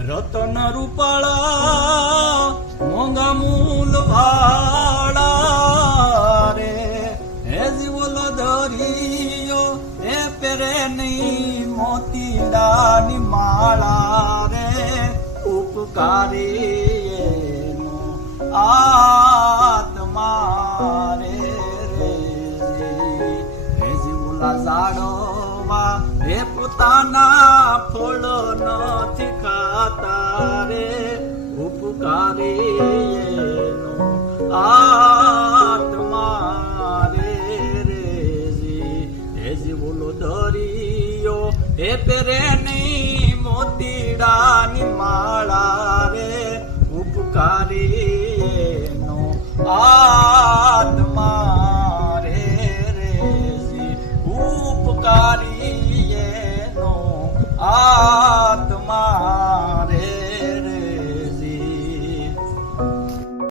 રતન રૂપાળા, મોંઘા મૂલ ભાડા રે. હે જીવલ ધરિયો એ પેરે નહીં મોતીડાની માળા રે. ઉપકારી આત્મા રે. હે જીવલા ઝાડવા, હે પોતાના તારે ઉપકારી આત્મા રે રેજી હેજી બોલો ધરિયો હે પેરે નહીં મોતીડાની માળા રે ઉપકારી